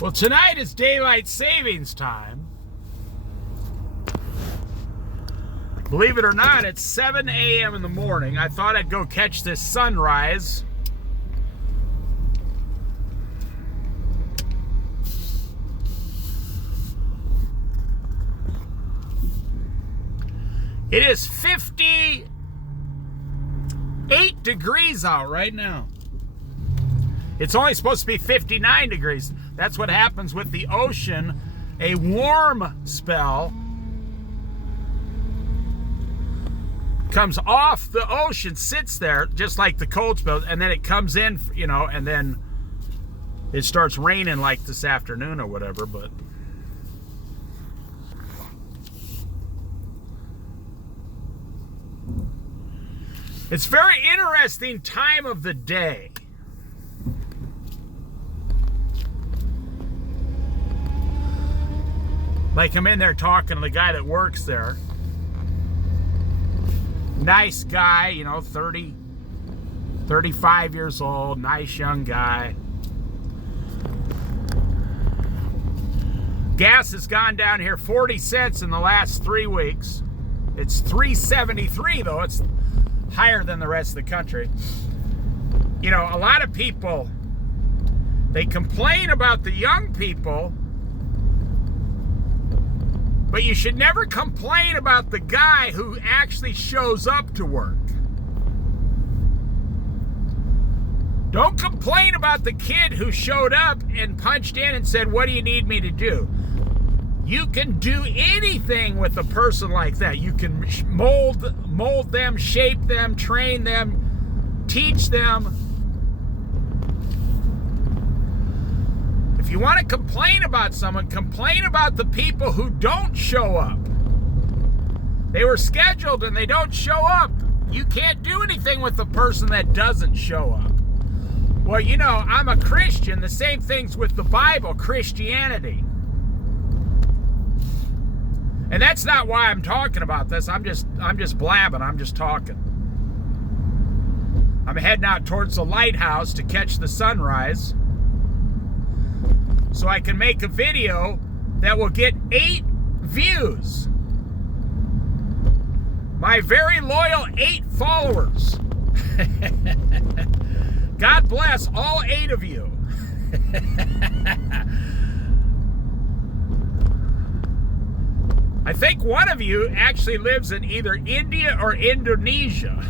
Well, tonight is daylight savings time. Believe it or not, it's 7 a.m. in the morning. I thought I'd go catch this sunrise. It is 58 degrees out right now. It's only supposed to be 59 degrees. That's what happens with the ocean. A warm spell comes off the ocean, sits there, just like the cold spell, and then it comes in, you know, and then it starts raining like this afternoon or whatever, but it's very interesting time of the day. Like, I'm in there talking to the guy that works there. Nice guy, you know, 30, 35 years old, nice young guy. Gas has gone down here 40 cents in the last 3 weeks. It's $3.73 though. It's higher than the rest of the country. You know, a lot of people, they complain about the young people, but you should never complain about the guy who actually shows up to work. Don't complain about the kid who showed up and punched in and said, "What do you need me to do?" You can do anything with a person like that. You can mold them, shape them, train them, teach them. If you want to complain about someone, complain about the people who don't show up. They were scheduled and they don't show up. You can't do anything with the person that doesn't show up. Well, you know, I'm a Christian. The same thing's with the Bible, Christianity. And that's not why I'm talking about this. I'm just blabbing. I'm just talking. I'm heading out towards the lighthouse to catch the sunrise, so I can make a video that will get 8 views. My very loyal 8 followers. God bless all 8 of you. I think one of you actually lives in either India or Indonesia.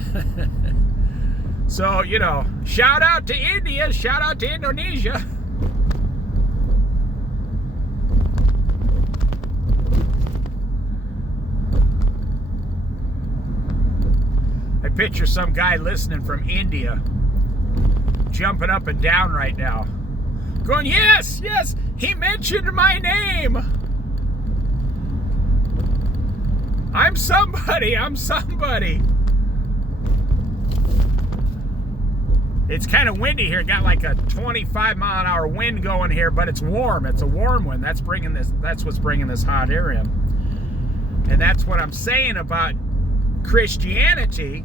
So, you know, shout out to India, shout out to Indonesia. I picture some guy listening from India jumping up and down right now, going, "Yes, yes, he mentioned my name. I'm somebody, I'm somebody." It's kind of windy here. Got like a 25-mile-an-hour wind going here, but it's warm. It's a warm wind. That's what's bringing this hot air in. And that's what I'm saying about Christianity.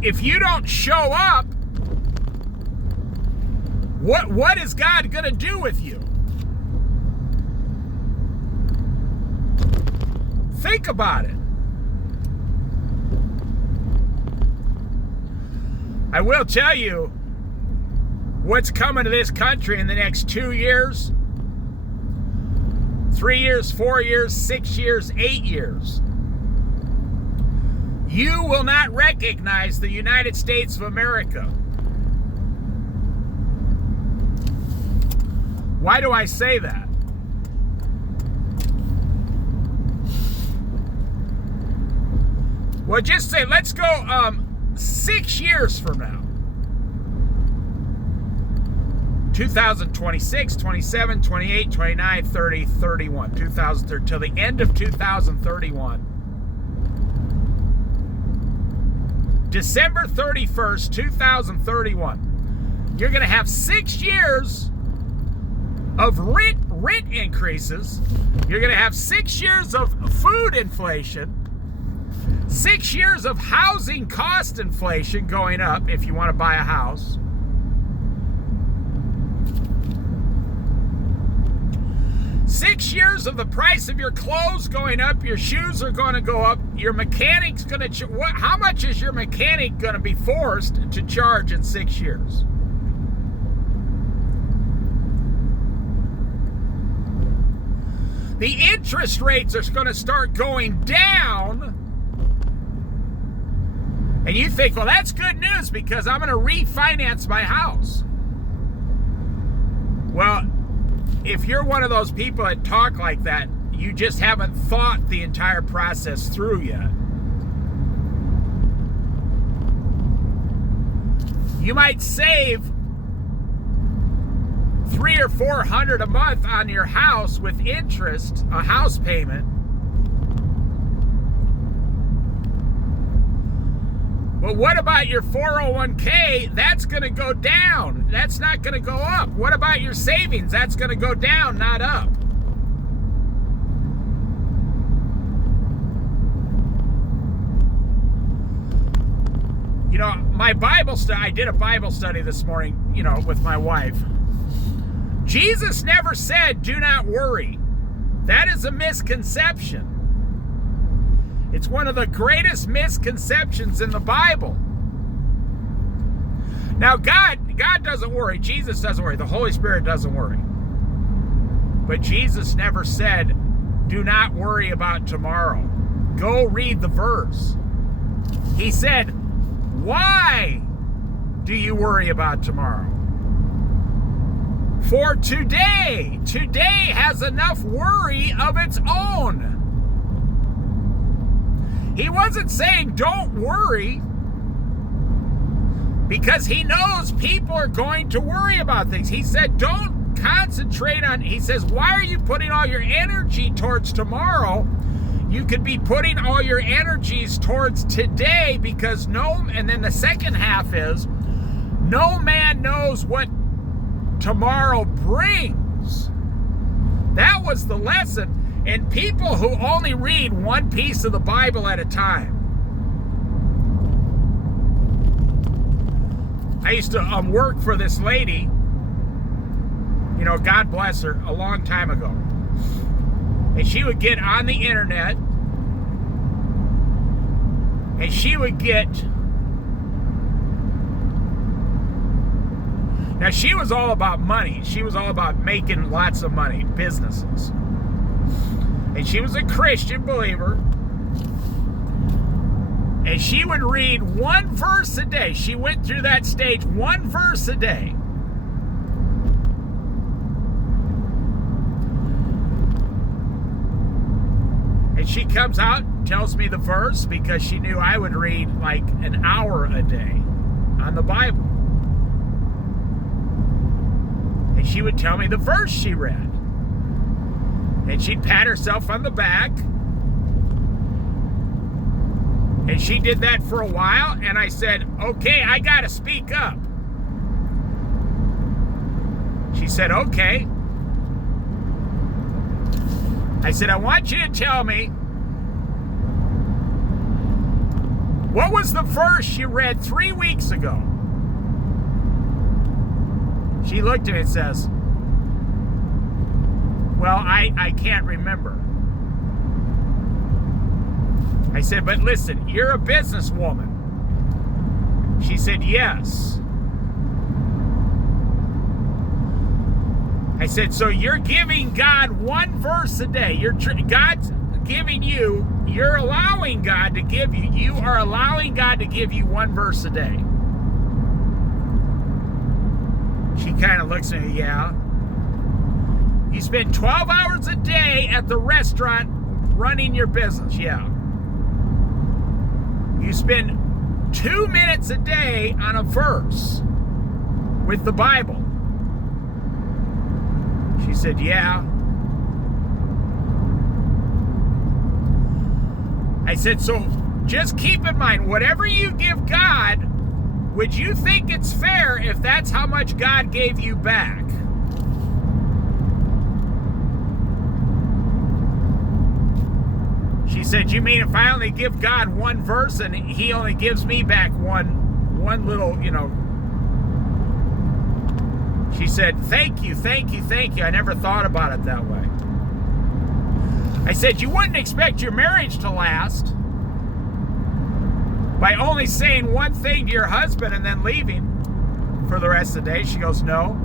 If you don't show up, what is God going to do with you? Think about it. I will tell you what's coming to this country in the next 2 years, 3 years, 4 years, 6 years, 8 years. You will not recognize the United States of America. Why do I say that? Well, just say, let's go 6 years from now. 2026, 27, 28, 29, 30, 31. 2030, till the end of 2031. December 31st, 2031. You're going to have 6 years of rent increases. You're going to have 6 years of food inflation. 6 years of housing cost inflation going up if you want to buy a house. 6 years of the price of your clothes going up, your shoes are going to go up, your mechanic's going to... How much is your mechanic going to be forced to charge in 6 years? The interest rates are going to start going down. And you think, well, that's good news because I'm going to refinance my house. Well, if you're one of those people that talk like that, you just haven't thought the entire process through yet. You might save $300 or $400 a month on your house with interest, a house payment. But what about your 401k? That's going to go down. That's not going to go up. What about your savings? That's going to go down, not up. You know, my Bible study, I did a Bible study this morning, with my wife. Jesus never said, do not worry. That is a misconception. It's one of the greatest misconceptions in the Bible. Now, God doesn't worry. Jesus doesn't worry. The Holy Spirit doesn't worry. But Jesus never said, do not worry about tomorrow. Go read the verse. He said, why do you worry about tomorrow? For today has enough worry of its own. He wasn't saying don't worry because he knows people are going to worry about things. He said don't concentrate on, he says, why are you putting all your energy towards tomorrow? You could be putting all your energies towards today because and then the second half is, no man knows what tomorrow brings. That was the lesson. And people who only read one piece of the Bible at a time. I used to work for this lady, God bless her, a long time ago. And she would get on the internet and she would get... Now, she was all about money. She was all about making lots of money, businesses. And she was a Christian believer. And she would read one verse a day. She went through that stage, one verse a day. And she comes out, tells me the verse, because she knew I would read like an hour a day on the Bible. And she would tell me the verse she read. And she'd pat herself on the back. And she did that for a while. And I said, okay, I got to speak up. She said, okay. I said, I want you to tell me, what was the verse you read 3 weeks ago? She looked at me and says, well, I can't remember. I said, but listen, you're a businesswoman. She said, yes. I said, so you're giving God one verse a day. God's giving you, you're allowing God to give you, you are allowing God to give you one verse a day. She kind of looks at me, yeah. You spend 12 hours a day at the restaurant running your business, yeah. You spend 2 minutes a day on a verse with the Bible. She said, yeah. I said, so just keep in mind, whatever you give God, would you think it's fair if that's how much God gave you back? She said, you mean if I only give God one verse and he only gives me back one little, She said, thank you. I never thought about it that way. I said, you wouldn't expect your marriage to last by only saying one thing to your husband and then leaving for the rest of the day. She goes, no.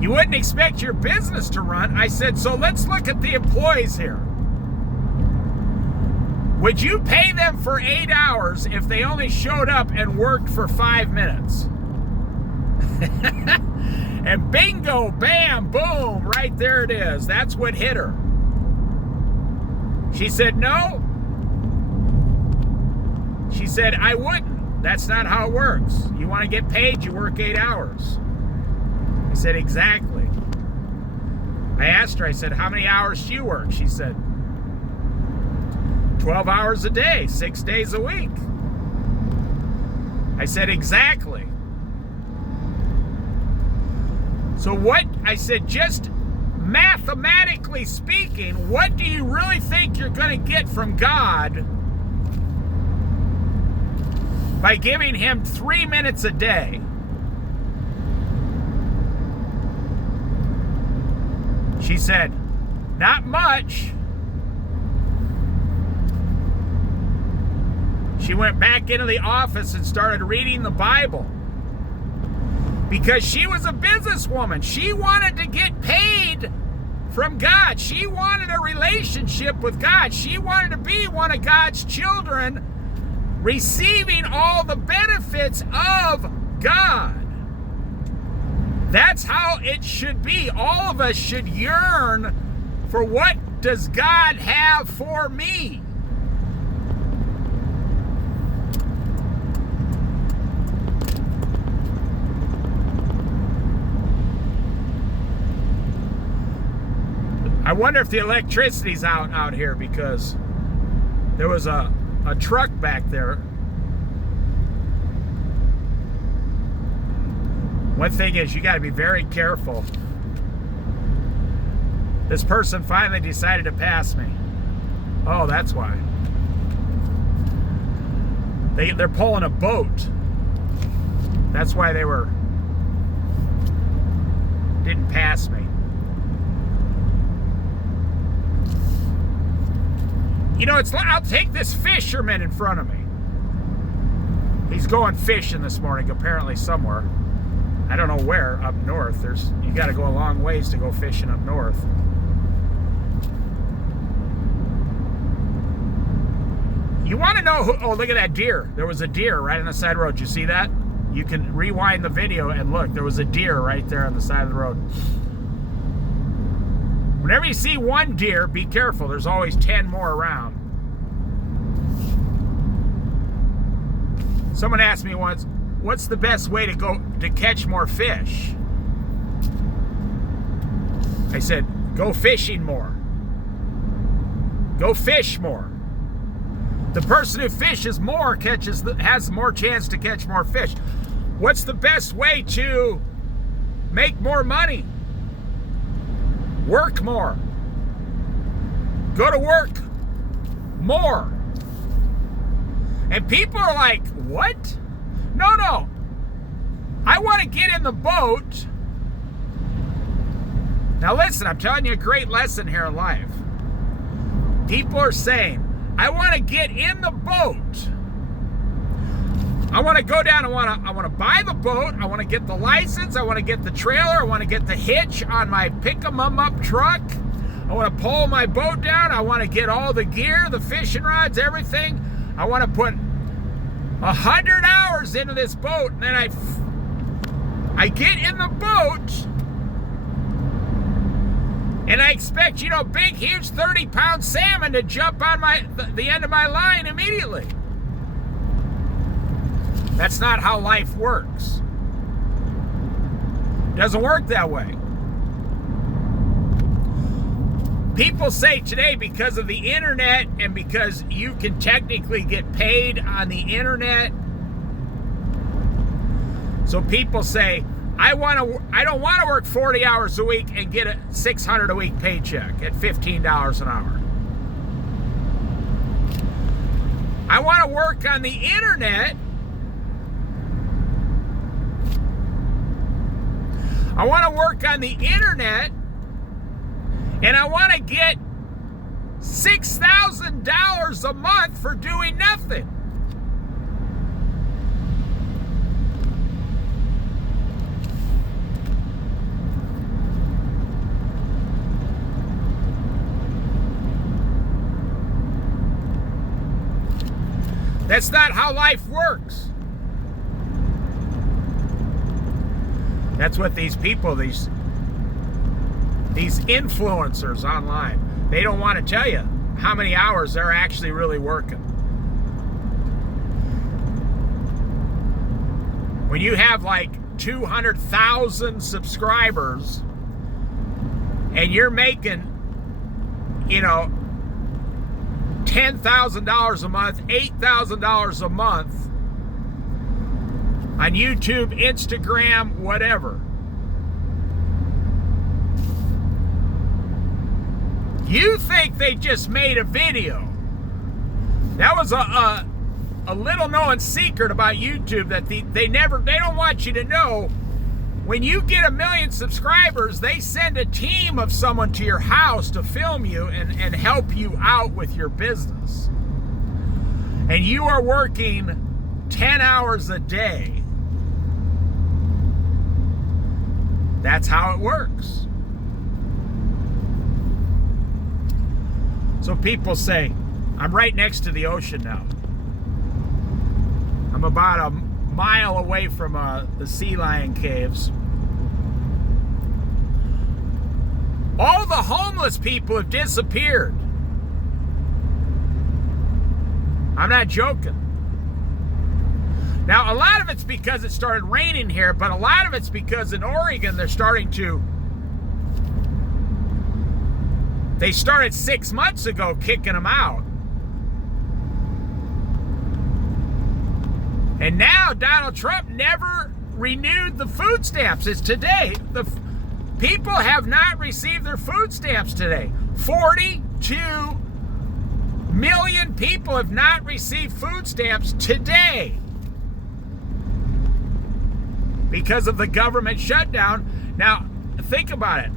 You wouldn't expect your business to run. I said, so let's look at the employees here. Would you pay them for 8 hours if they only showed up and worked for 5 minutes? And bingo, bam, boom, right there it is. That's what hit her. She said, no. She said, I wouldn't. That's not how it works. You want to get paid, you work 8 hours. I said, exactly. I asked her, I said, how many hours do you work? She said, 12 hours a day, 6 days a week. I said, exactly. So what, I said, just mathematically speaking, what do you really think you're going to get from God by giving him 3 minutes a day? She said, not much. She went back into the office and started reading the Bible. Because she was a businesswoman. She wanted to get paid from God. She wanted a relationship with God. She wanted to be one of God's children, receiving all the benefits of God. That's how it should be. All of us should yearn for what does God have for me? I wonder if the electricity's out here, because there was a truck back there. One thing is, you got to be very careful. This person finally decided to pass me. Oh, that's why. They're pulling a boat. That's why they didn't pass me. You know, I'll take this fisherman in front of me. He's going fishing this morning, apparently somewhere. I don't know where, up north. You got to go a long ways to go fishing up north. You want to know who? Oh, look at that deer. There was a deer right on the side of the road. Did you see that? You can rewind the video and look. There was a deer right there on the side of the road. Whenever you see one deer, be careful. There's always 10 more around. Someone asked me once, what's the best way to catch more fish? I said, go fishing more. Go fish more. The person who fishes more has more chance to catch more fish. What's the best way to make more money? Work more. Go to work more. And people are like, what? No. I want to get in the boat. Now listen, I'm telling you a great lesson here in life. People are saying, I want to get in the boat. I want to go down, I want to buy the boat, I want to get the license, I want to get the trailer, I want to get the hitch on my pick-em-up truck, I want to pull my boat down, I want to get all the gear, the fishing rods, everything. I want to put 100 hours into this boat, and then I get in the boat, and I expect, big, huge 30-pound salmon to jump on the end of my line immediately. That's not how life works. It doesn't work that way. People say today, because of the internet and because you can technically get paid on the internet, so people say, I don't want to work 40 hours a week and get a $600 a week paycheck at $15 an hour. I want to work on the internet. I want to work on the internet, and I want to get $6,000 a month for doing nothing. That's not how life works. That's what these people, these influencers online, they don't want to tell you how many hours they're actually really working. When you have like 200,000 subscribers and you're making, $10,000 a month, $8,000 a month on YouTube, Instagram, whatever. You think they just made a video. That was a little known secret about YouTube that they don't want you to know. When you get 1 million subscribers, they send a team of someone to your house to film you and help you out with your business. And you are working 10 hours a day. That's how it works. So people say, I'm right next to the ocean now. I'm about a mile away from the sea lion caves. All the homeless people have disappeared. I'm not joking. Now, a lot of it's because it started raining here, but a lot of it's because in Oregon they started 6 months ago kicking them out. And now Donald Trump never renewed the food stamps. It's today. The people have not received their food stamps today. 42 million people have not received food stamps today because of the government shutdown. Now, think about it.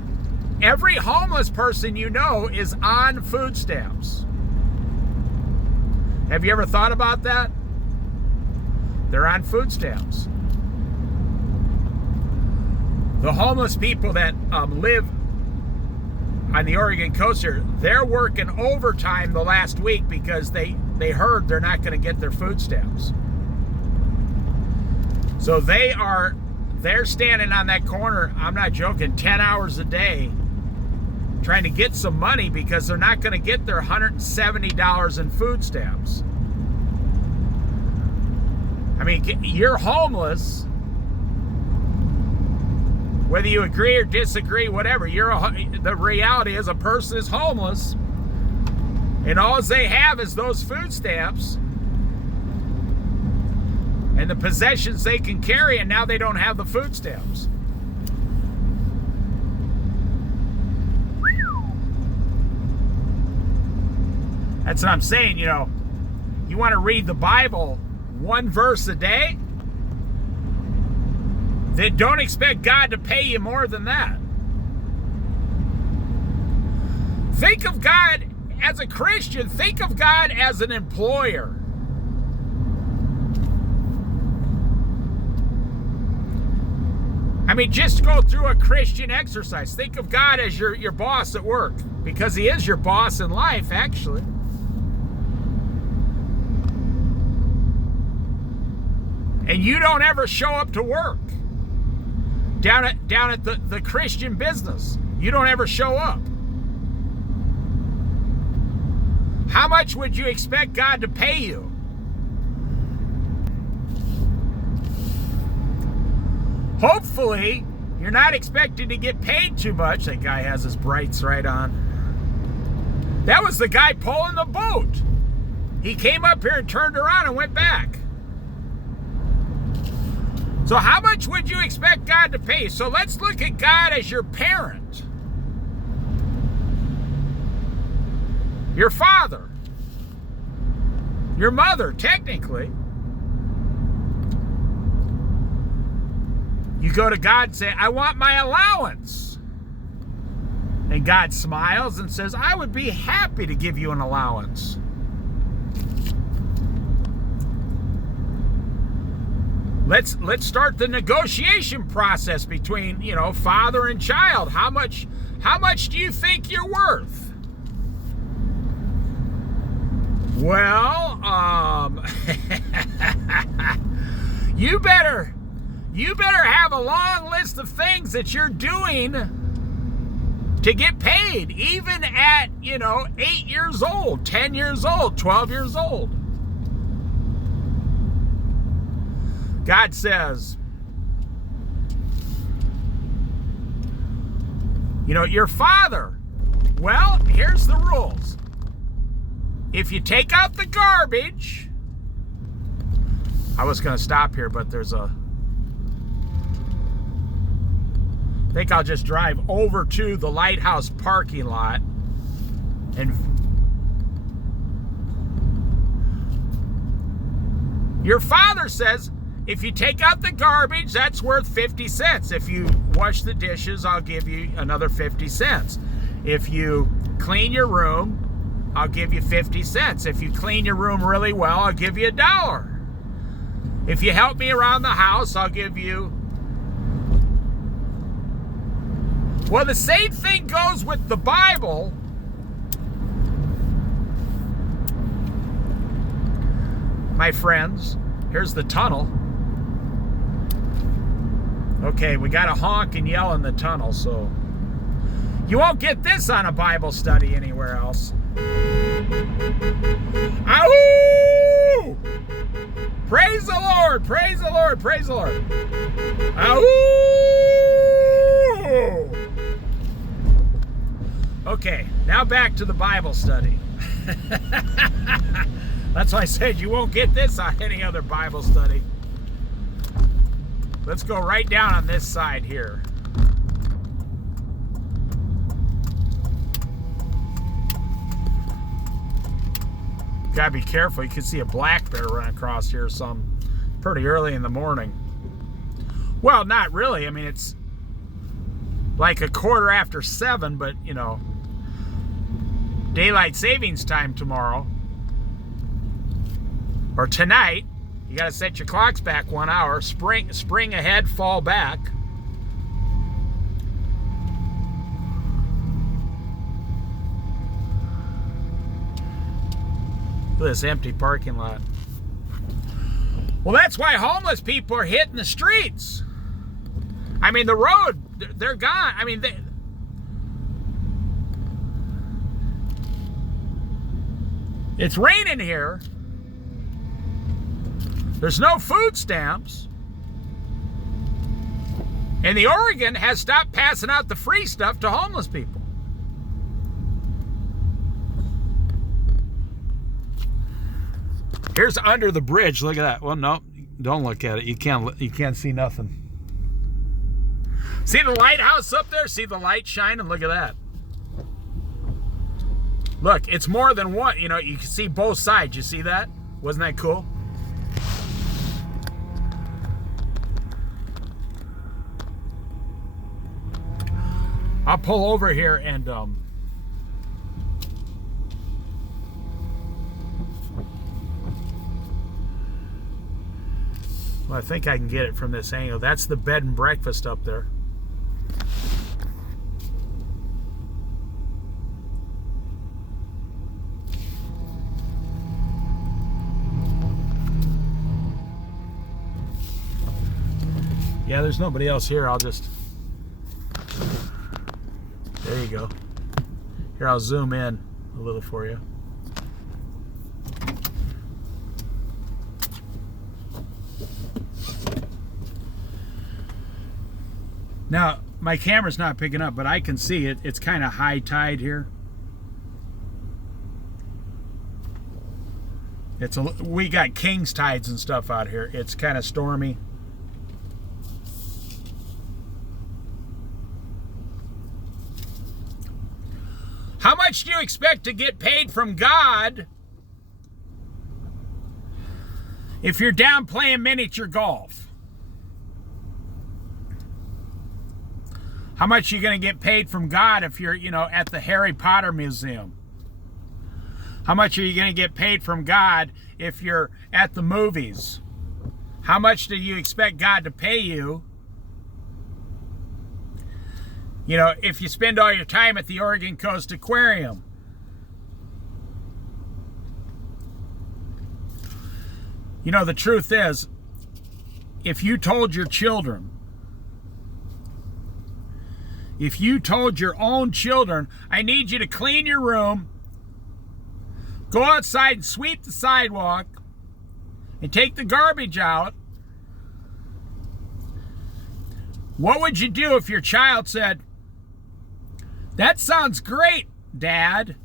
Every homeless person you know is on food stamps. Have you ever thought about that? They're on food stamps. The homeless people that live on the Oregon coast here, they're working overtime the last week because they heard they're not going to get their food stamps. So they're standing on that corner, I'm not joking, 10 hours a day trying to get some money because they're not going to get their $170 in food stamps. I mean, you're homeless, whether you agree or disagree, whatever. The reality is a person is homeless, and all they have is those food stamps and the possessions they can carry, and now they don't have the food stamps. That's what I'm saying, you want to read the Bible one verse a day, then don't expect God to pay you more than that. Think of God as a Christian. Think of God as an employer. I mean, just go through a Christian exercise. Think of God as your boss at work, because he is your boss in life, actually. And you don't ever show up to work down at the Christian business. You don't ever show up. How much would you expect God to pay you? Hopefully, you're not expected to get paid too much. That guy has his brights right on. That was the guy pulling the boat. He came up here and turned around and went back. So how much would you expect God to pay? So let's look at God as your parent. Your father. Your mother, technically. You go to God and say, I want my allowance. And God smiles and says, I would be happy to give you an allowance. Let's start the negotiation process between, father and child. How much do you think you're worth? Well, you better have a long list of things that you're doing to get paid, even at, 8 years old, 10 years old, 12 years old. God says, your father, well, here's the rules. If you take out the garbage, I was going to stop here, but I think I'll just drive over to the Lighthouse parking lot and your father says, if you take out the garbage, that's worth 50 cents. If you wash the dishes, I'll give you another 50 cents. If you clean your room, I'll give you 50 cents. If you clean your room really well, I'll give you $1. If you help me around the house, I'll give you... Well, the same thing goes with the Bible. My friends, here's the tunnel. Okay, we got to honk and yell in the tunnel, so you won't get this on a Bible study anywhere else. Ahoo! Praise the Lord, praise the Lord, praise the Lord. Ahoo! Okay, now back to the Bible study. That's why I said you won't get this on any other Bible study. Let's go right down on this side here. Gotta be careful. You can see a black bear run across here pretty early in the morning. Well, not really. I mean, it's like 7:15, but daylight savings time tomorrow or tonight. You got to set your clocks back 1 hour. Spring ahead, fall back. Look at this empty parking lot. Well, that's why homeless people are hitting the streets. I mean, the road, they're gone. I mean, it's raining here. There's no food stamps. And the Oregon has stopped passing out the free stuff to homeless people. Here's under the bridge. Look at that. Well, no, don't look at it. You can't see nothing. See the lighthouse up there? See the light shining? Look at that. Look, it's more than one. You can see both sides. You see that? Wasn't that cool? I'll pull over here and well, I think I can get it from this angle. That's the bed and breakfast up there. Yeah, there's nobody else here. I'll just... There you go. Here, I'll zoom in a little for you. Now, my camera's not picking up, but I can see it. It's kind of high tide here. We got king's tides and stuff out here. It's kind of stormy. How much do you expect to get paid from God if you're down playing miniature golf? How much are you going to get paid from God if you're, at the Harry Potter Museum? How much are you going to get paid from God if you're at the movies? How much do you expect God to pay you? If you spend all your time at the Oregon Coast Aquarium. The truth is, if you told your children, if you told your own children, I need you to clean your room, go outside and sweep the sidewalk, and take the garbage out, what would you do if your child said, that sounds great, Dad,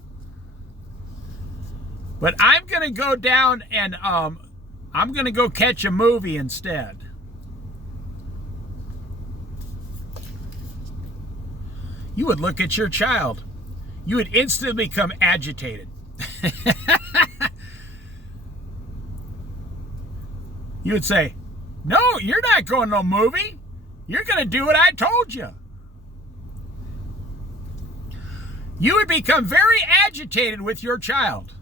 but I'm going to go down and I'm going to go catch a movie instead? You would look at your child. You would instantly become agitated. You would say, no, you're not going to no movie. You're going to do what I told you. You would become very agitated with your child.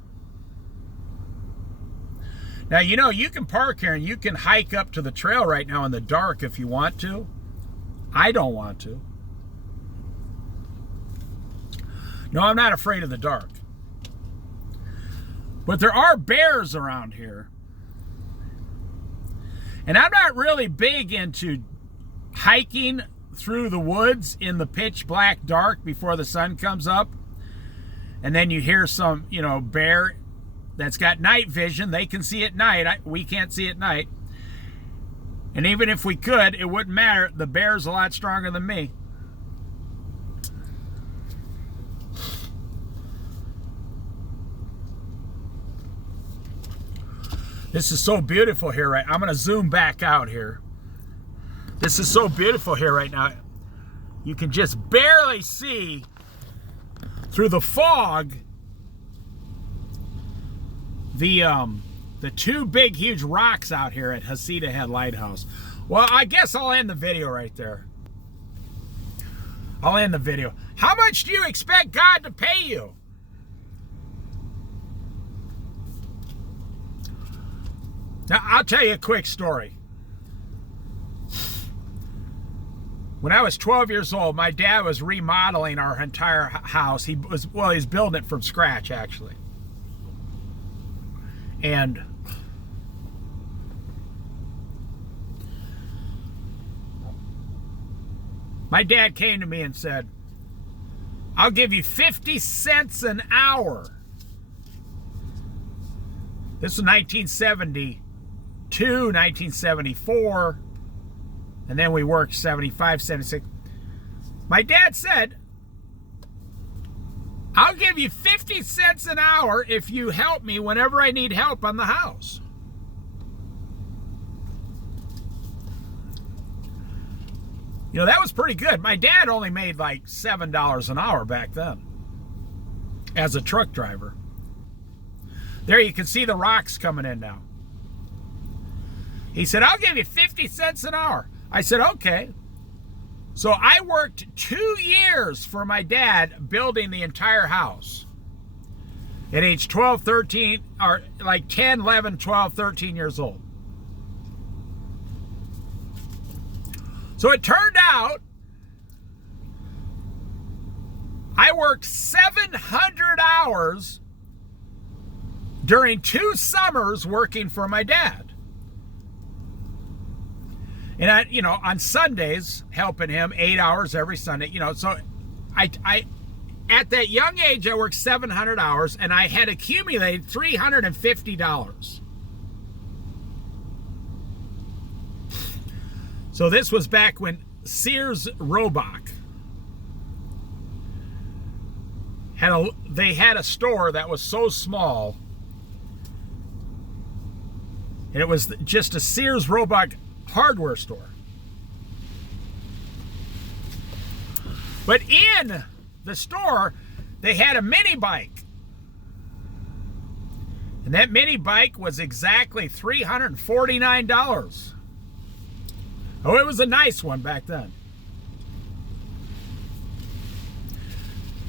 Now, you can park here and you can hike up to the trail right now in the dark if you want to. I don't want to. No, I'm not afraid of the dark. But there are bears around here. And I'm not really big into hiking through the woods in the pitch black dark before the sun comes up. And then you hear some, bear that's got night vision. They can see at night. We can't see at night. And even if we could, it wouldn't matter. The bear's a lot stronger than me. This is so beautiful here, right? I'm going to zoom back out here. This is so beautiful here right now. You can just barely see through the fog the two big, huge rocks out here at Heceta Head Lighthouse. Well, I guess I'll end the video right there. I'll end the video. How much do you expect God to pay you? Now, I'll tell you a quick story. When I was 12 years old, my dad was remodeling our entire house. He's building it from scratch, actually. And my dad came to me and said, I'll give you 50 cents an hour. This was 1972, 1974, and then we worked 75, 76. My dad said, I'll give you 50 cents an hour if you help me whenever I need help on the house. That was pretty good. My dad only made like $7 an hour back then as a truck driver. There you can see the rocks coming in now. He said, I'll give you 50 cents an hour. I said, okay. So I worked 2 years for my dad building the entire house. At age 12, 13, or like 10, 11, 12, 13 years old. So it turned out I worked 700 hours during 2 summers working for my dad. And I, on Sundays, helping him 8 hours every Sunday, so I at that young age, I worked 700 hours and I had accumulated $350. So this was back when Sears Roebuck they had a store that was so small, and it was just a Sears Roebuck hardware store. But in the store, they had a mini bike. And that mini bike was exactly $349. Oh, it was a nice one back then.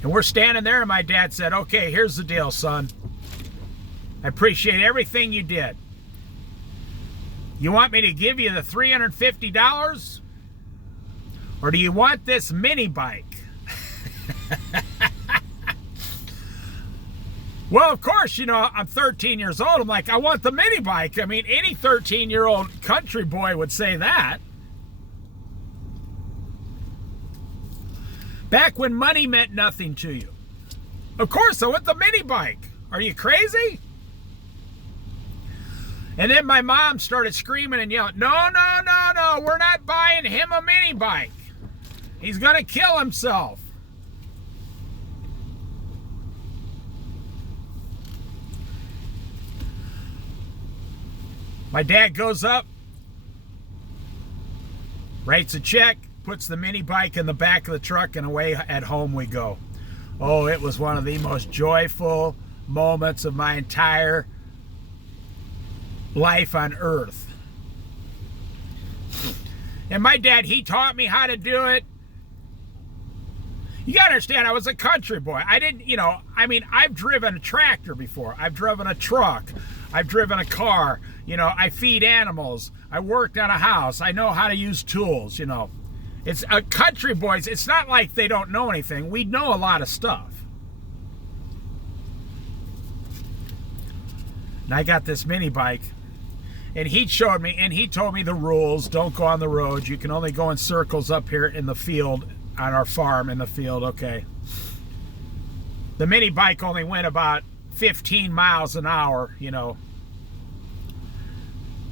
And we're standing there, and my dad said, okay, here's the deal, son. I appreciate everything you did. You want me to give you the $350? Or do you want this mini bike? Well, of course, you know, I'm 13 years old. I'm like, I want the mini bike. I mean, any 13-year-old country boy would say that. Back when money meant nothing to you. Of course, I want the mini bike. Are you crazy? And then my mom started screaming and yelling, no, we're not buying him a mini bike. He's going to kill himself. My dad goes up, writes a check, puts the mini bike in the back of the truck, and away at home we go. Oh, it was one of the most joyful moments of my entire life on earth. And my dad, he taught me how to do it. You gotta understand, I was a country boy. I didn't, you know, I mean, I've driven a tractor before. I've driven a truck. I've driven a car. You know, I feed animals. I worked on a house. I know how to use tools, you know. It's country boys. It's not like they don't know anything. We know a lot of stuff. And I got this mini bike, and he showed me, and he told me the rules. Don't go on the road. You can only go in circles up here in the field, on our farm in the field. Okay. The mini bike only went about 15 miles an hour, you know.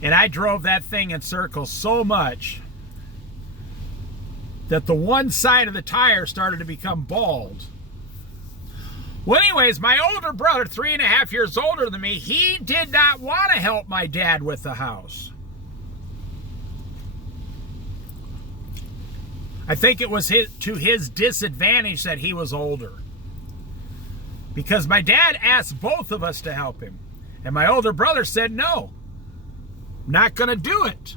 And I drove that thing in circles so much that the one side of the tire started to become bald. Well, anyways, my older brother, 3.5 years older than me, he did not want to help my dad with the house. I think it was to his disadvantage that he was older. Because my dad asked both of us to help him. And my older brother said, no, not going to do it.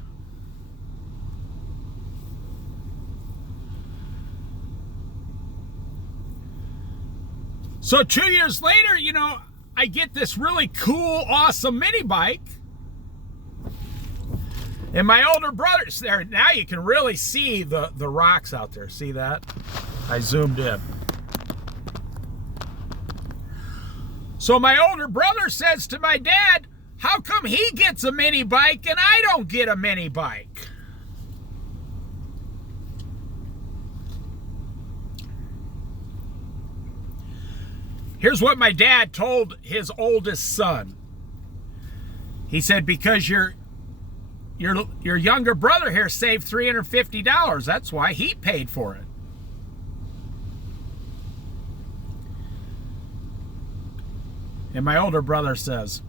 So 2 years later, you know, I get this really cool, awesome mini bike. And my older brother's there. Now you can really see the rocks out there. See that? I zoomed in. So my older brother says to my dad, how come he gets a mini bike and I don't get a mini bike? Here's what my dad told his oldest son. He said, because your younger brother here saved $350. That's why he paid for it. And my older brother says,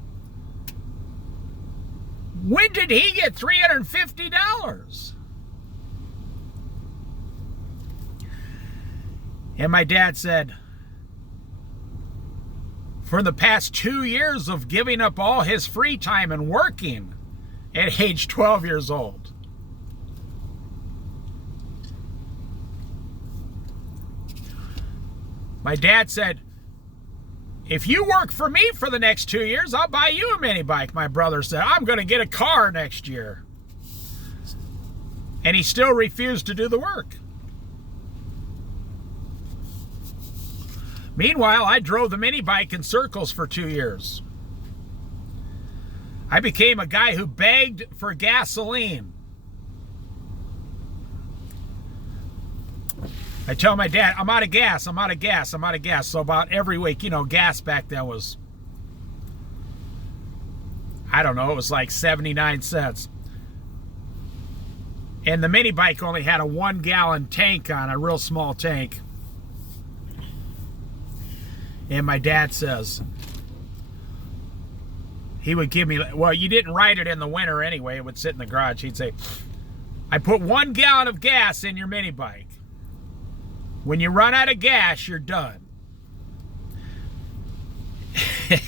when did he get $350? And my dad said, for the past 2 years of giving up all his free time and working at age 12 years old. My dad said, if you work for me for the next 2 years, I'll buy you a mini bike. My brother said, I'm going to get a car next year. And he still refused to do the work. Meanwhile, I drove the mini bike in circles for 2 years. I became a guy who begged for gasoline. I tell my dad, I'm out of gas, I'm out of gas, I'm out of gas. So about every week, you know, gas back then was, I don't know, it was like 79 cents. And the mini bike only had a 1-gallon tank on, a real small tank. And my dad says, he would give me, well, you didn't ride it in the winter anyway. It would sit in the garage. He'd say, I put 1 gallon of gas in your mini bike. When you run out of gas, you're done.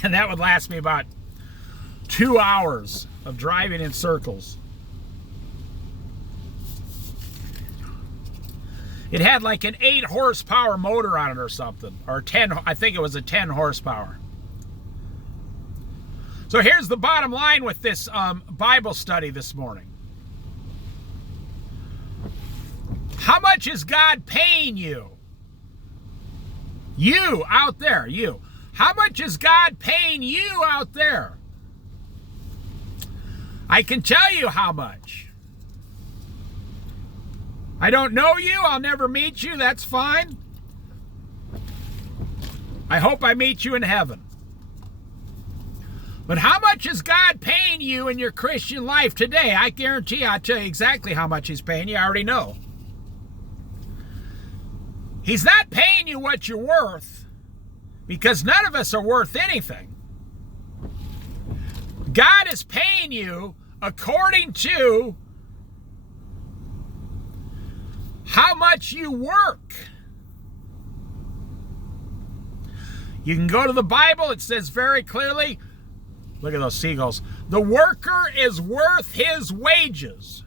And that would last me about 2 hours of driving in circles. It had like an 8 horsepower motor on it or something, or 10, I think it was a 10 horsepower. So here's the bottom line with this Bible study this morning. How much is God paying you? You out there, you. How much is God paying you out there? I can tell you how much. I don't know you. I'll never meet you. That's fine. I hope I meet you in heaven. But how much is God paying you in your Christian life today? I guarantee I'll tell you exactly how much he's paying you. I already know. He's not paying you what you're worth, because none of us are worth anything. God is paying you according to how much you work. You can go to the Bible. It says very clearly, look at those seagulls, the worker is worth his wages.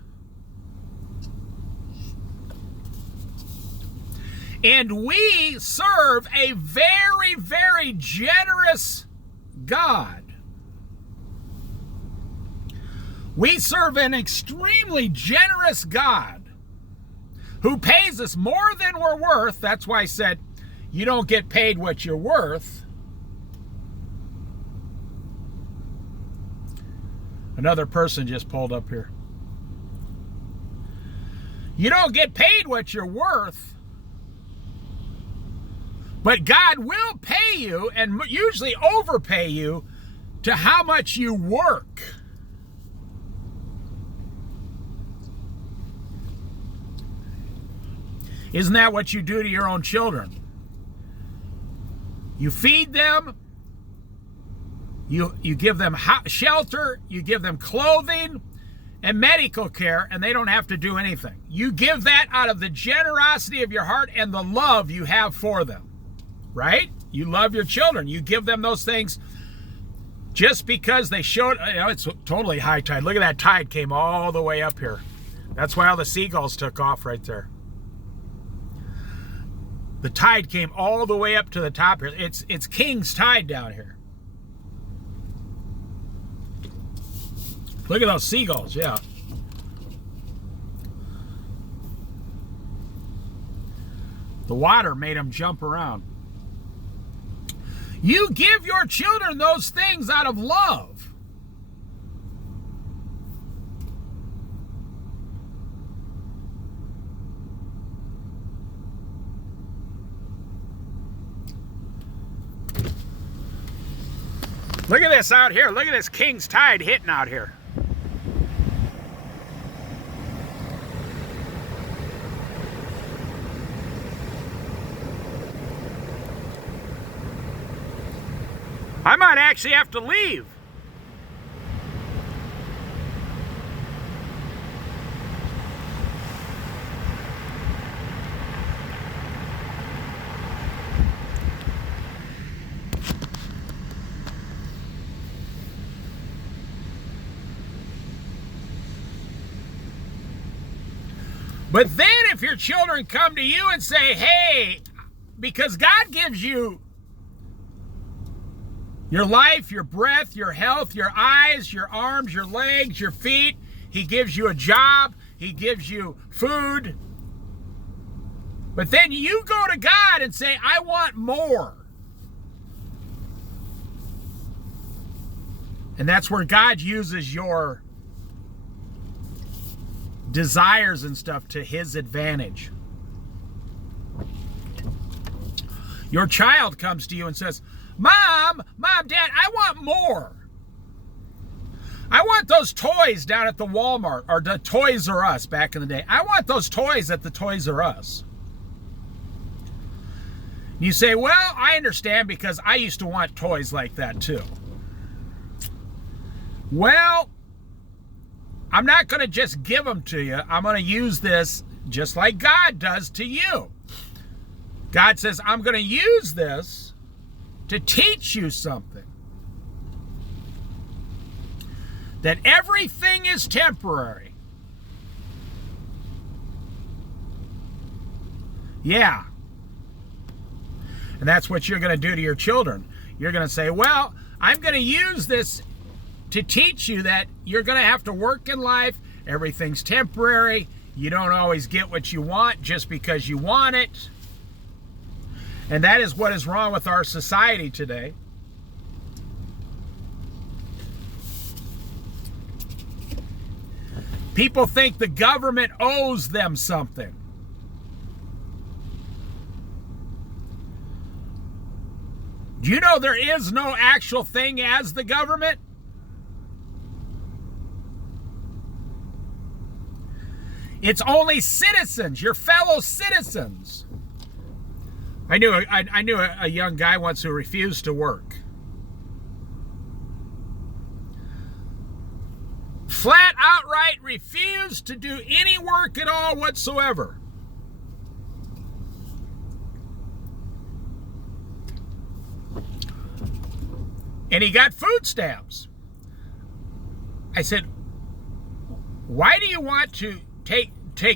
And we serve a very, very generous God. We serve an extremely generous God who pays us more than we're worth. That's why I said you don't get paid what you're worth. Another person just pulled up here. You don't get paid what you're worth, but God will pay you, and usually overpay you, to how much you work. Isn't that what you do to your own children? You feed them, you give them shelter, you give them clothing and medical care, and they don't have to do anything. You give that out of the generosity of your heart and the love you have for them. Right? You love your children. You give them those things just because they showed, it's totally high tide. Look at that tide came all the way up here. That's why all the seagulls took off right there. The tide came all the way up to the top here. It's King's Tide down here. Look at those seagulls, yeah. The water made them jump around. You give your children those things out of love. Look at this out here. Look at this King's Tide hitting out here. I might actually have to leave. But then if your children come to you and say, hey, because God gives you your life, your breath, your health, your eyes, your arms, your legs, your feet. He gives you a job. He gives you food. But then you go to God and say, I want more. And that's where God uses your desires and stuff to his advantage. Your child comes to you and says, Mom, Dad, I want more. I want those toys down at the Walmart, or the Toys R Us back in the day. I want those toys at the Toys R Us. You say, well, I understand because I used to want toys like that too. Well, I'm not going to just give them to you. I'm going to use this just like God does to you. God says, I'm going to use this to teach you something. That everything is temporary. Yeah. And that's what you're going to do to your children. You're going to say, well, I'm going to use this to teach you that you're going to have to work in life. Everything's temporary. You don't always get what you want just because you want it. And that is what is wrong with our society today. People think the government owes them something. Do you know there is no actual thing as the government? It's only citizens, your fellow citizens. I knew a young guy once who refused to work. Flat outright refused to do any work at all whatsoever. And he got food stamps. I said, why do you want to take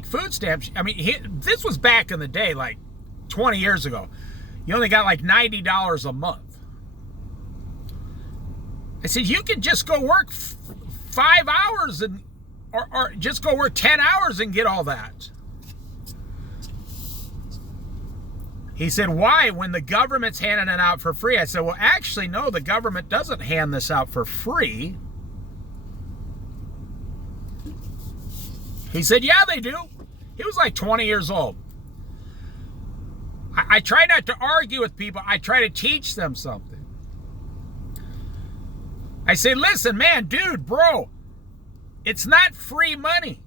food stamps? I mean, this was back in the day, like 20 years ago. You only got like $90 a month. I said, you could just go work 5 hours or just go work 10 hours and get all that. He said, why, when the government's handing it out for free? I said, well, actually, no, the government doesn't hand this out for free. He said, yeah, they do. He was like 20 years old. I try not to argue with people. I try to teach them something. I say, listen, man, dude, bro, it's not free money.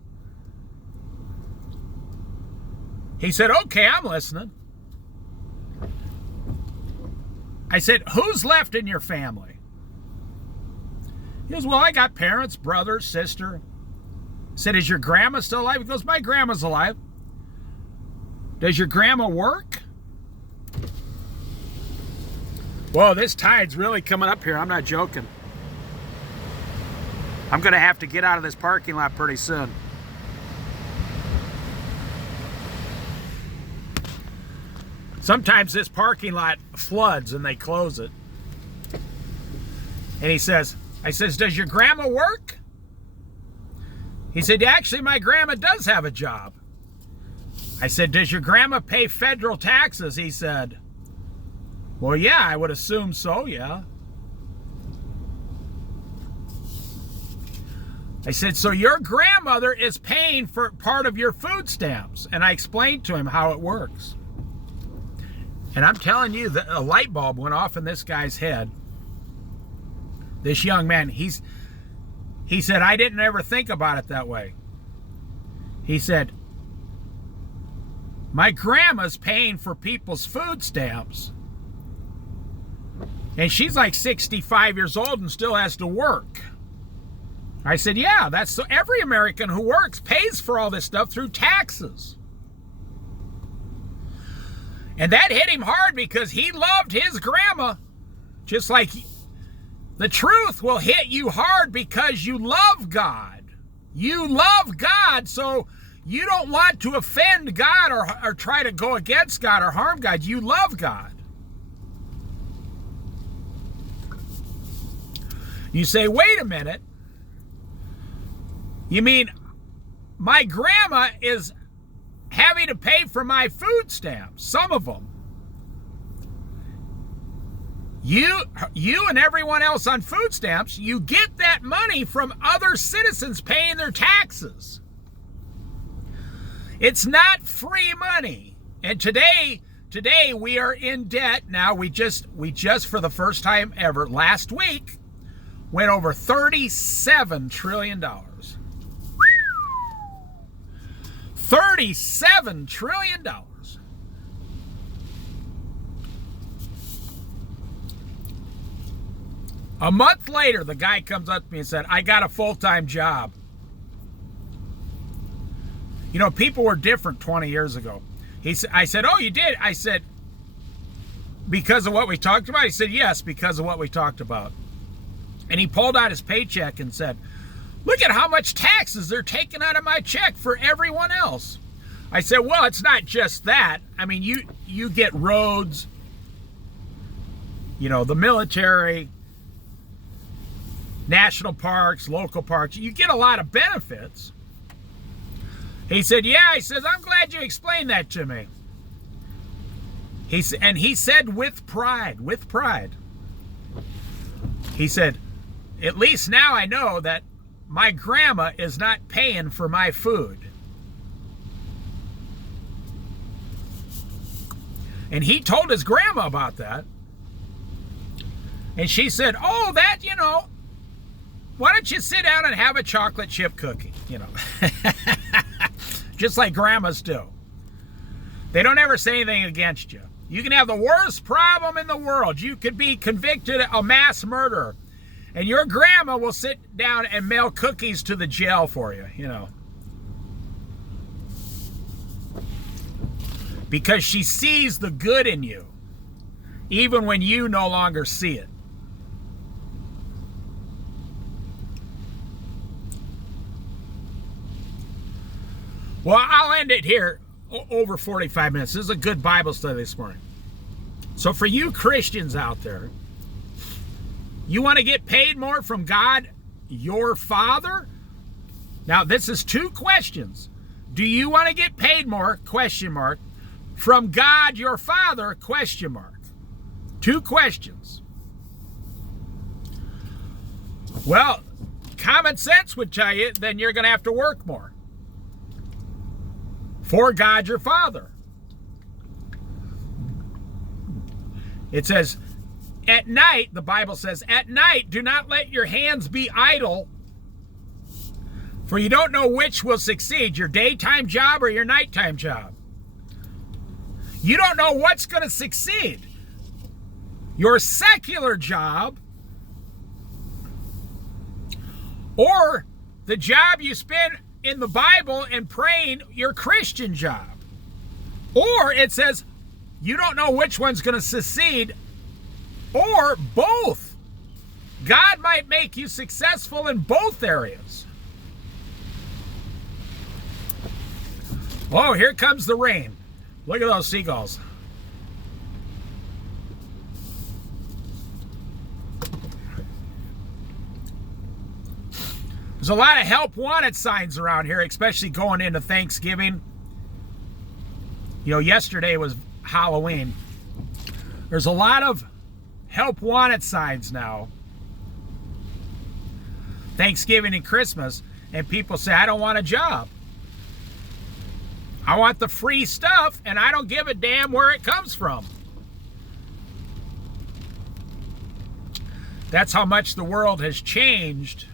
He said, okay, I'm listening. I said, who's left in your family? He goes, well, I got parents, brother, sister. I said, is your grandma still alive? He goes, my grandma's alive. Does your grandma work? Whoa, this tide's really coming up here. I'm not joking. I'm going to have to get out of this parking lot pretty soon. Sometimes this parking lot floods and they close it. And I says, does your grandma work? He said, actually, my grandma does have a job. I said, does your grandma pay federal taxes? He said, well, yeah, I would assume so, yeah. I said, so your grandmother is paying for part of your food stamps. And I explained to him how it works. And I'm telling you, a light bulb went off in this guy's head. This young man, he said, I didn't ever think about it that way. He said, my grandma's paying for people's food stamps. And she's like 65 years old and still has to work. I said, yeah, that's so every American who works pays for all this stuff through taxes. And that hit him hard because he loved his grandma. Just like the truth will hit you hard because you love God. You love God, so you don't want to offend God or try to go against God or harm God. You love God. You say, wait a minute. You mean my grandma is having to pay for my food stamps, some of them. You and everyone else on food stamps, you get that money from other citizens paying their taxes. It's not free money. And today we are in debt. Now we just for the first time ever last week went over $37 trillion. $37 trillion. A month later, the guy comes up to me and said, I got a full-time job. You know, people were different 20 years ago. I said, oh, you did? I said, because of what we talked about? He said, yes, because of what we talked about. And he pulled out his paycheck and said, look at how much taxes they're taking out of my check for everyone else. I said, well, it's not just that. I mean, you get roads, the military, national parks, local parks. You get a lot of benefits. He said, yeah. He says, I'm glad you explained that to me. He said with pride. He said, at least now I know that my grandma is not paying for my food. And he told his grandma about that. And she said, oh, that, why don't you sit down and have a chocolate chip cookie? Just like grandmas do. They don't ever say anything against you. You can have the worst problem in the world. You could be convicted of mass murder. And your grandma will sit down and mail cookies to the jail for you, Because she sees the good in you, even when you no longer see it. Well, I'll end it here. Over 45 minutes. This is a good Bible study this morning. So for you Christians out there, you want to get paid more from God, your Father? Now, this is two questions. Do you want to get paid more, question mark, from God, your Father, question mark? Two questions. Well, common sense would tell you then you're going to have to work more. For God, your Father. It says, at night, the Bible says, at night, do not let your hands be idle, for you don't know which will succeed, your daytime job or your nighttime job. You don't know what's going to succeed. Your secular job or the job you spend in the Bible and praying, your Christian job. Or it says you don't know which one's going to succeed, or both. God might make you successful in both areas. Oh, here comes the rain. Look at those seagulls. There's a lot of help wanted signs around here, especially going into Thanksgiving. Yesterday was Halloween. There's a lot of help wanted signs now. Thanksgiving and Christmas, and people say, I don't want a job. I want the free stuff, and I don't give a damn where it comes from. That's how much the world has changed.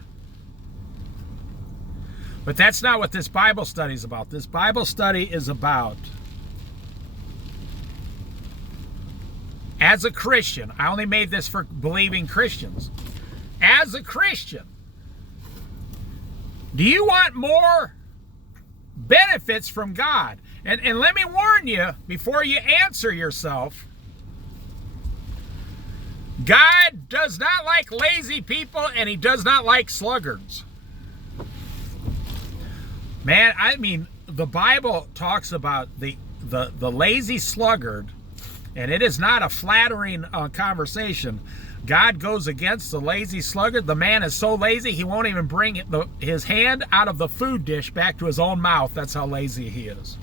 But that's not what this Bible study is about. This Bible study is about, as a Christian, I only made this for believing Christians. As a Christian, do you want more benefits from God? And let me warn you, before you answer yourself, God does not like lazy people, and he does not like sluggards. Man, I mean, the Bible talks about the lazy sluggard, and it is not a flattering conversation. God goes against the lazy sluggard. The man is so lazy, he won't even bring his hand out of the food dish back to his own mouth. That's how lazy he is.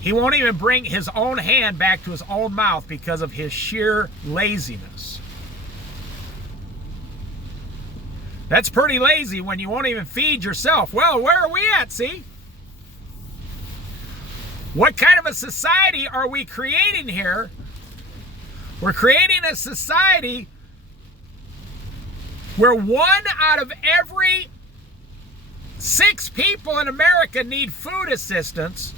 He won't even bring his own hand back to his own mouth because of his sheer laziness. That's pretty lazy when you won't even feed yourself. Well, where are we at, see? What kind of a society are we creating here? We're creating a society where 1 out of every 6 people in America need food assistance.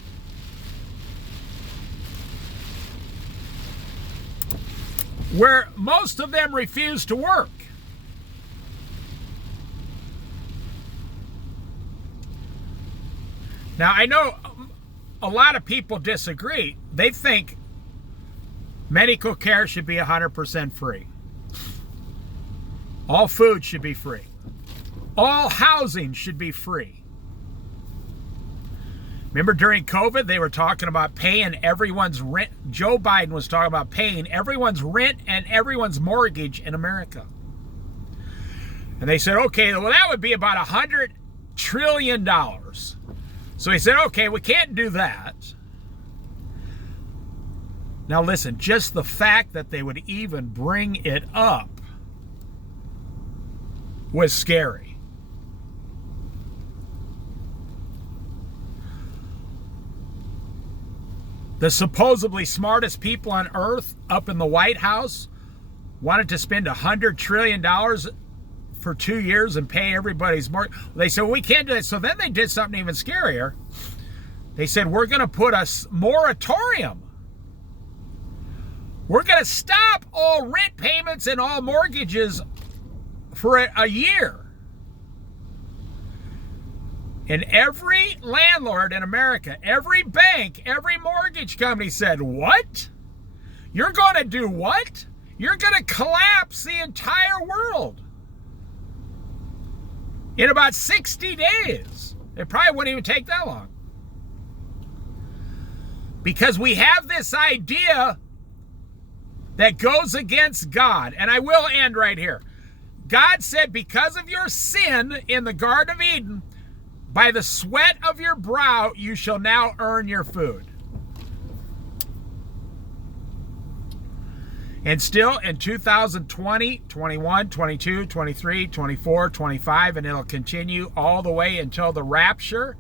Where most of them refuse to work. Now, I know a lot of people disagree. They think medical care should be 100% free. All food should be free. All housing should be free. Remember during COVID, they were talking about paying everyone's rent. Joe Biden was talking about paying everyone's rent and everyone's mortgage in America. And they said, okay, well, that would be about $100 trillion. So he said, okay, we can't do that. Now listen, just the fact that they would even bring it up was scary. The supposedly smartest people on earth up in the White House wanted to spend $100 trillion for 2 years and pay everybody's mortgage. They said, well, we can't do that. So then they did something even scarier. They said, we're going to put a moratorium. We're going to stop all rent payments and all mortgages for a year. And every landlord in America, every bank, every mortgage company said, what? You're going to do what? You're going to collapse the entire world in about 60 days. It probably wouldn't even take that long. Because we have this idea that goes against God. And I will end right here. God said, because of your sin in the Garden of Eden, by the sweat of your brow, you shall now earn your food. And still in 2020, 21, 22, 23, 24, 25, and it'll continue all the way until the rapture,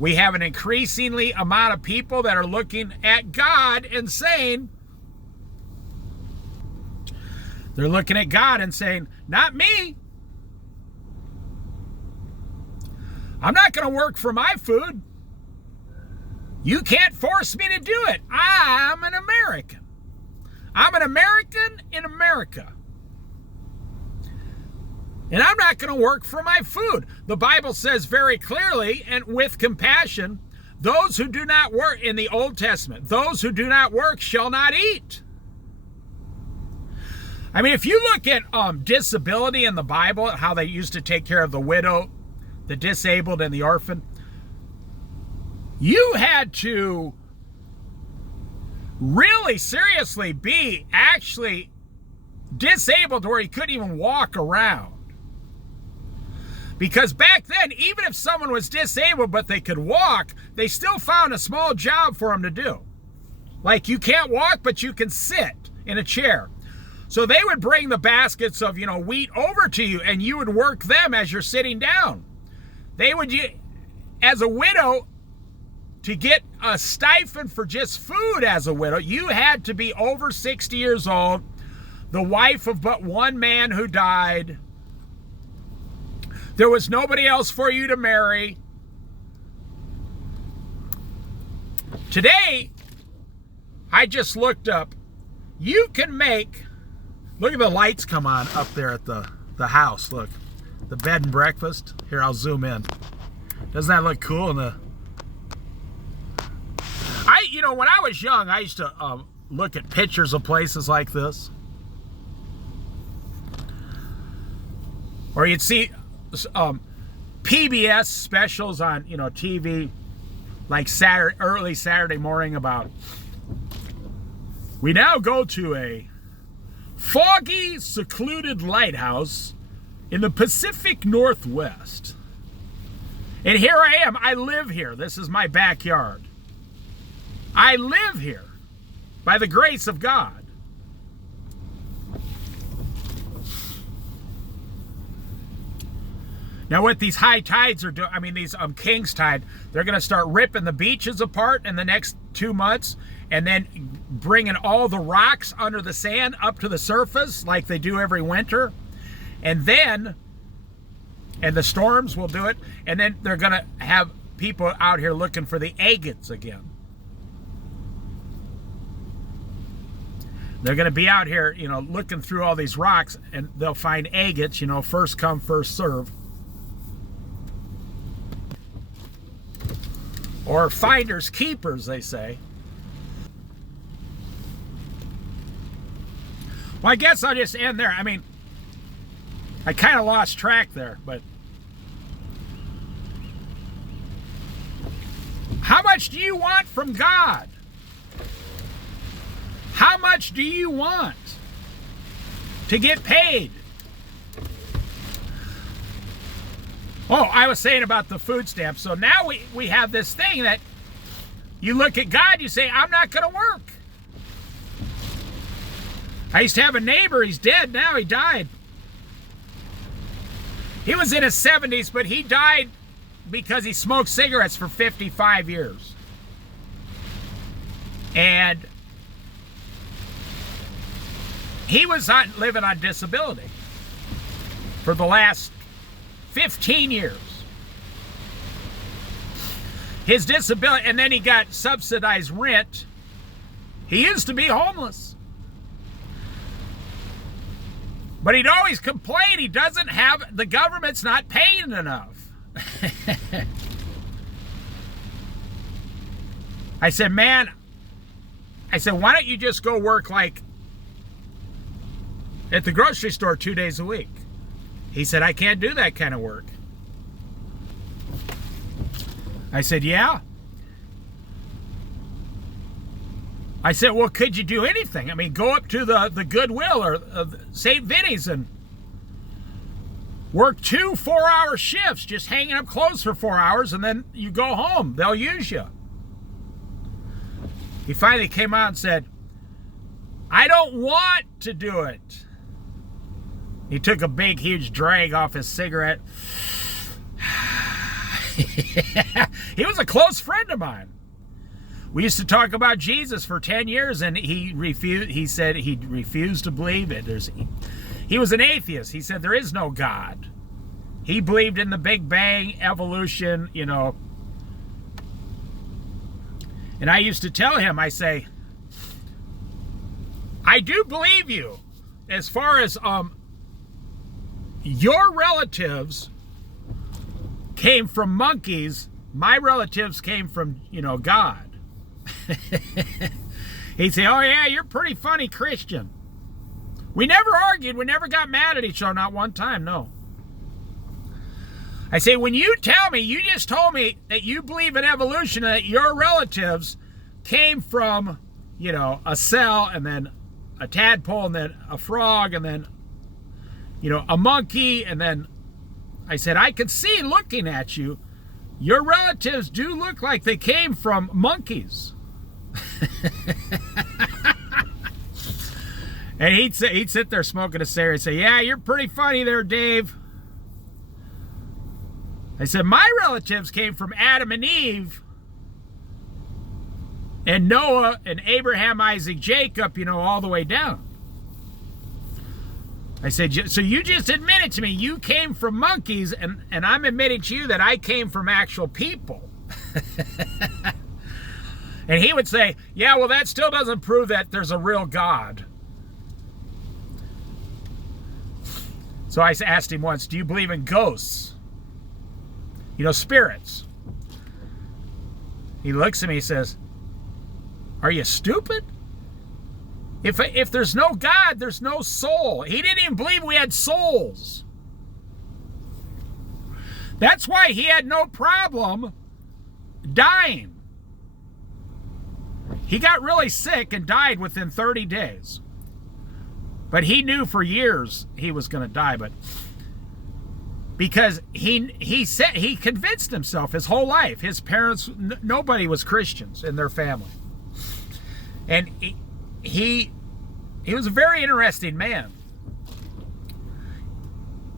we have an increasingly amount of people that are looking at God and saying, they're looking at God and saying, not me. I'm not going to work for my food. You can't force me to do it. I'm an American. I'm an American in America. And I'm not going to work for my food. The Bible says very clearly and with compassion, those who do not work in the Old Testament, those who do not work shall not eat. I mean, if you look at disability in the Bible, how they used to take care of the widow, the disabled, and the orphan, you had to really seriously be actually disabled where you couldn't even walk around. Because back then, even if someone was disabled but they could walk, they still found a small job for them to do. Like, you can't walk, but you can sit in a chair. So they would bring the baskets of, wheat over to you, and you would work them as you're sitting down. They would, as a widow, to get a stipend for just food as a widow, you had to be over 60 years old, the wife of but one man who died. There was nobody else for you to marry. Today, I just looked up, you can make, look at the lights come on up there at the house, look. The bed and breakfast. Here, I'll zoom in. Doesn't that look cool? When I was young, I used to look at pictures of places like this. Or you'd see PBS specials on, TV, like early Saturday morning about, we now go to a foggy, secluded lighthouse in the Pacific Northwest. And here I am. I live here. This is my backyard. I live here by the grace of God. Now, what these high tides are doing, these King's Tide, they're going to start ripping the beaches apart in the next 2 months and then bringing all the rocks under the sand up to the surface like they do every winter. And the storms will do it. And then they're going to have people out here looking for the agates again. They're going to be out here, looking through all these rocks, and they'll find agates, first come, first serve. Or finders keepers, they say. Well, I guess I'll just end there. I kind of lost track there, but much do you want from God? How much do you want to get paid? Oh, I was saying about the food stamps. So now we have this thing that you look at God, you say, I'm not going to work. I used to have a neighbor, he's dead now, he died. He was in his 70s, but he died because he smoked cigarettes for 55 years. And he was living on disability for the last 15 years. His disability, and then he got subsidized rent. He used to be homeless. But he'd always complain he doesn't have, the government's not paying enough. I said, man, why don't you just go work like at the grocery store 2 days a week? He said, I can't do that kind of work. I said, yeah. I said, well, could you do anything? I mean, go up to the Goodwill or St. Vinny's and work 2 4-hour shifts, just hanging up clothes for 4 hours, and then you go home. They'll use you. He finally came out and said, I don't want to do it. He took a big, huge drag off his cigarette. He was a close friend of mine. We used to talk about Jesus for 10 years, and he refused. He said he refused to believe it. He was an atheist. He said there is no God. He believed in the Big Bang, evolution, you know. And I used to tell him, I say, I do believe you as far as your relatives came from monkeys. My relatives came from, you know, God. He'd say, oh yeah, you're pretty funny Christian. We never argued. We never got mad at each other. Not one time, no. I say, when you tell me, you just told me that you believe in evolution, that your relatives came from, you know, a cell, and then a tadpole, and then a frog, and then, you know, a monkey, and then I said, I could see looking at you, your relatives do look like they came from monkeys. And he'd sit there smoking a cigarette and say, yeah, you're pretty funny there, Dave. I said, my relatives came from Adam and Eve and Noah and Abraham, Isaac, Jacob, you know, all the way down. I said, so you just admitted to me you came from monkeys, and I'm admitting to you that I came from actual people. And he would say, yeah, well, that still doesn't prove that there's a real God. So I asked him once, do you believe in ghosts? You know, spirits. He looks at me and says, are you stupid? If there's no God, there's no soul. He didn't even believe we had souls. That's why he had no problem dying. He got really sick and died within 30 days. But he knew for years he was going to die, but because he convinced himself his whole life. His parents, nobody was Christians in their family. And he was a very interesting man.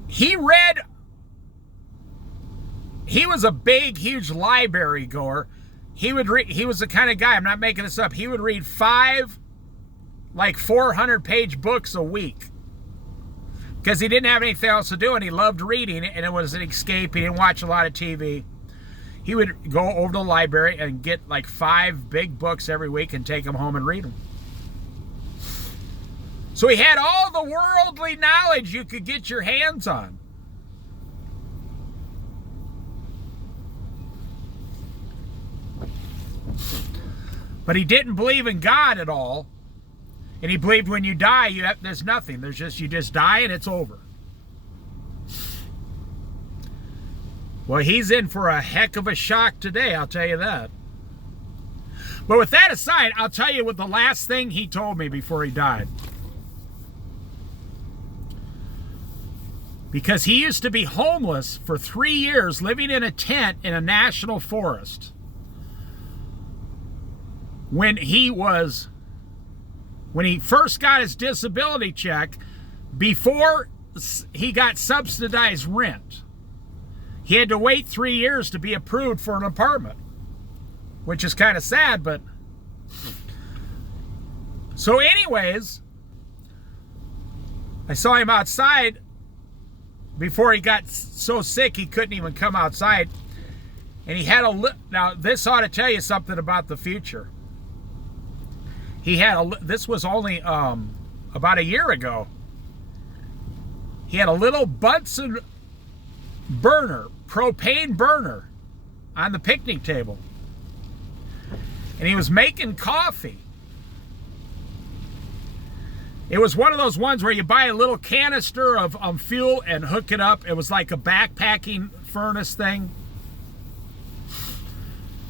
He was a big, huge library goer. He was the kind of guy, I'm not making this up, he would read 5, like 400-page books a week. Because he didn't have anything else to do, and he loved reading, and it was an escape. He didn't watch a lot of TV. He would go over to the library and get like 5 big books every week and take them home and read them. So he had all the worldly knowledge you could get your hands on. But he didn't believe in God at all. And he believed when you die, there's nothing. You just die and it's over. Well, he's in for a heck of a shock today, I'll tell you that. But with that aside, I'll tell you what the last thing he told me before he died. Because he used to be homeless for 3 years, living in a tent in a national forest. When he first got his disability check, before he got subsidized rent, he had to wait 3 years to be approved for an apartment, which is kind of sad, but... So anyways, I saw him outside before he got so sick he couldn't even come outside. And he had now this ought to tell you something about the future. This was only about a year ago. He had a little Bunsen burner, propane burner, on the picnic table. And he was making coffee. It was one of those ones where you buy a little canister of fuel and hook it up. It was like a backpacking furnace thing.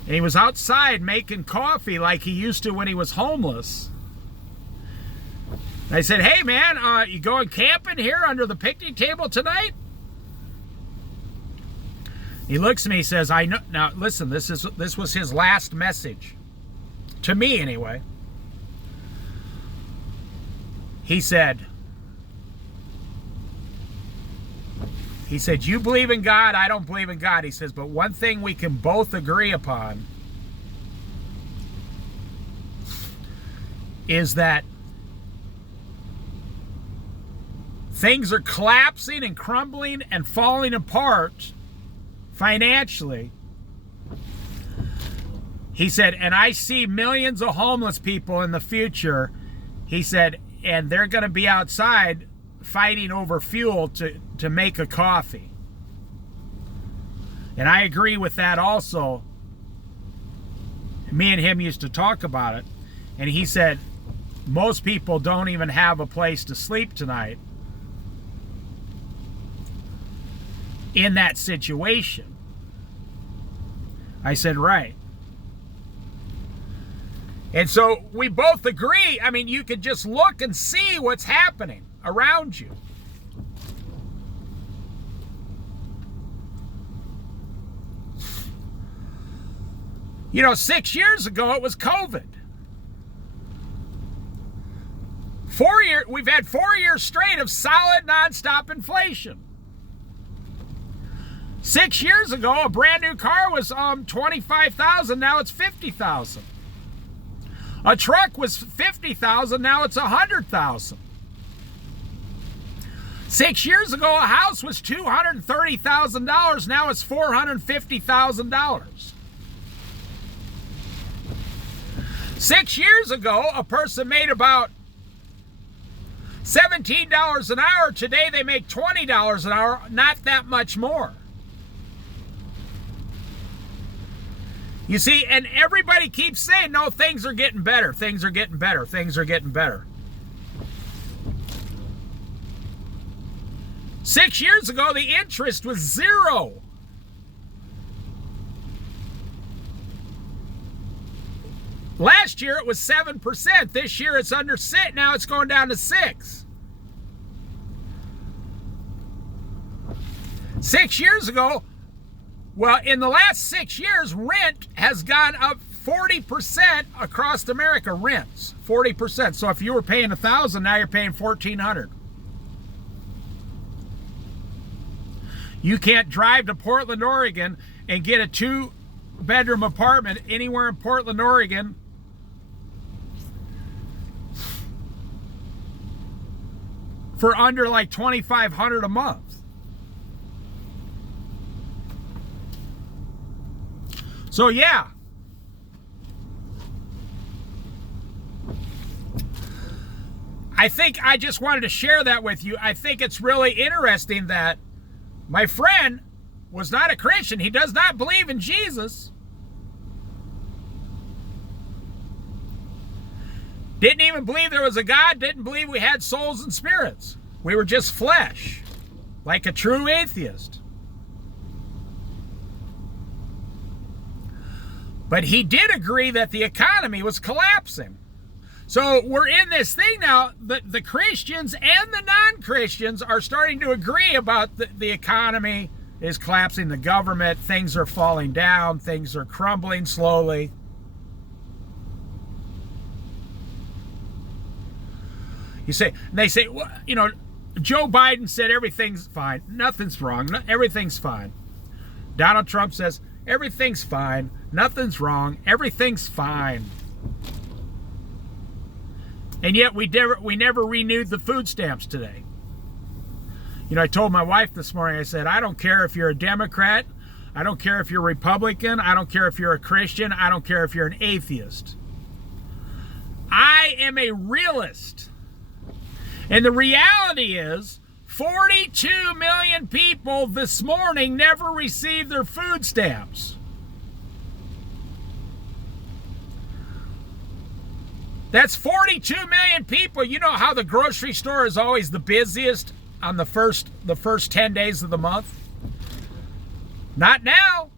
And he was outside making coffee like he used to when he was homeless. And I said, "Hey man, you going camping here under the picnic table tonight?" He looks at me, he says, "I know." Now listen, this was his last message. To me anyway. He said, "You believe in God, I don't believe in God." He says, "But one thing we can both agree upon is that things are collapsing and crumbling and falling apart financially." He said, "And I see millions of homeless people in the future." He said, "And they're going to be outside fighting over fuel to make a coffee." And I agree with that also. Me and him used to talk about it. And he said, most people don't even have a place to sleep tonight in that situation. I said, right. And so we both agree. I mean, you could just look and see what's happening around you. You know, 6 years ago, it was COVID. We've had 4 years straight of solid, nonstop inflation. 6 years ago, a brand new car was $25,000. Now it's $50,000. A truck was $50,000. Now it's $100,000. 6 years ago, a house was $230,000. Now it's $450,000. 6 years ago, a person made about $17 an hour. Today, they make $20 an hour, not that much more. You see, and everybody keeps saying, no, things are getting better. Things are getting better. Things are getting better. 6 years ago, the interest was 0. Last year, it was 7%. This year, it's under 6. Now it's going down to 6. 6 years ago, well, in the last 6 years, rent has gone up 40% across America. Rents, 40%. So if you were paying $1,000, now you're paying $1,400. You can't drive to Portland, Oregon, and get a 2-bedroom apartment anywhere in Portland, Oregon for under like $2,500 a month. So yeah, I think I just wanted to share that with you. I think it's really interesting that my friend was not a Christian. He does not believe in Jesus. Didn't even believe there was a God. Didn't believe we had souls and spirits. We were just flesh, like a true atheist. But he did agree that the economy was collapsing. So we're in this thing now that the Christians and the non-Christians are starting to agree about the economy is collapsing, the government, things are falling down, things are crumbling slowly. They say, well, you know, Joe Biden said everything's fine. Nothing's wrong. Everything's fine. Donald Trump says everything's fine. Nothing's wrong. Everything's fine. And yet we never renewed the food stamps today. You know, I told my wife this morning, I said, I don't care if you're a Democrat. I don't care if you're a Republican. I don't care if you're a Christian. I don't care if you're an atheist. I am a realist. And the reality is 42 million people this morning never received their food stamps. That's 42 million people. You know how the grocery store is always the busiest on the first 10 days of the month? Not now.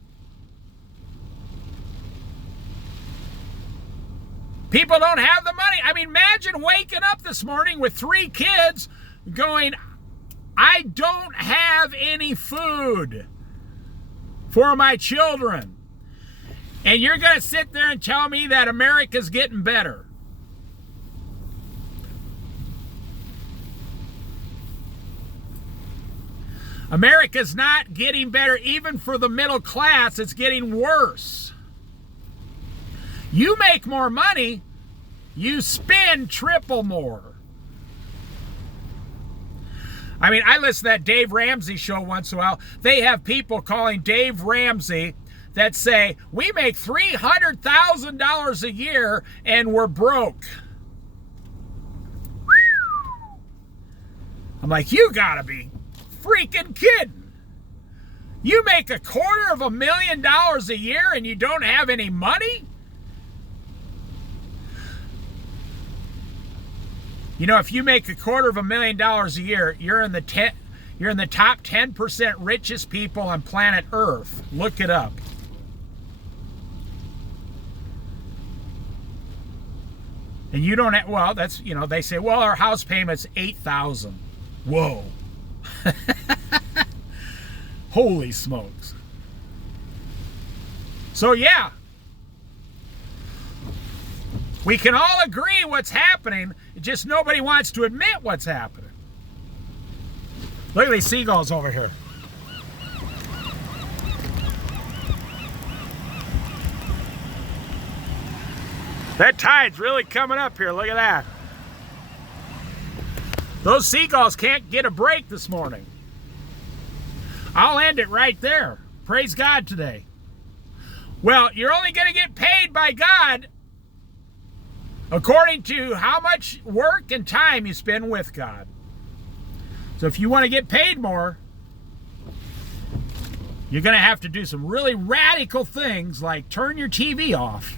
People don't have the money. I mean, imagine waking up this morning with 3 kids going, I don't have any food for my children. And you're going to sit there and tell me that America's getting better. America's not getting better. Even for the middle class, it's getting worse. You make more money, you spend triple more. I mean, I listen to that Dave Ramsey show once in a while. They have people calling Dave Ramsey that say, we make $300,000 a year and we're broke. I'm like, you gotta be freaking kidding. You make $250,000 a year and you don't have any money? You know, if you make $250,000 a year, you're in the top 10% richest people on planet Earth. Look it up. And you don't have, well, that's, you know, they say, well, our house payment's $8,000. Whoa. Holy smokes. So yeah, we can all agree what's happening, just nobody wants to admit what's happening. Look at these seagulls over here. That tide's really coming up here. Look at that. Those seagulls can't get a break this morning. I'll end it right there. Praise God today. Well, you're only going to get paid by God according to how much work and time you spend with God. So if you want to get paid more, you're going to have to do some really radical things like turn your TV off.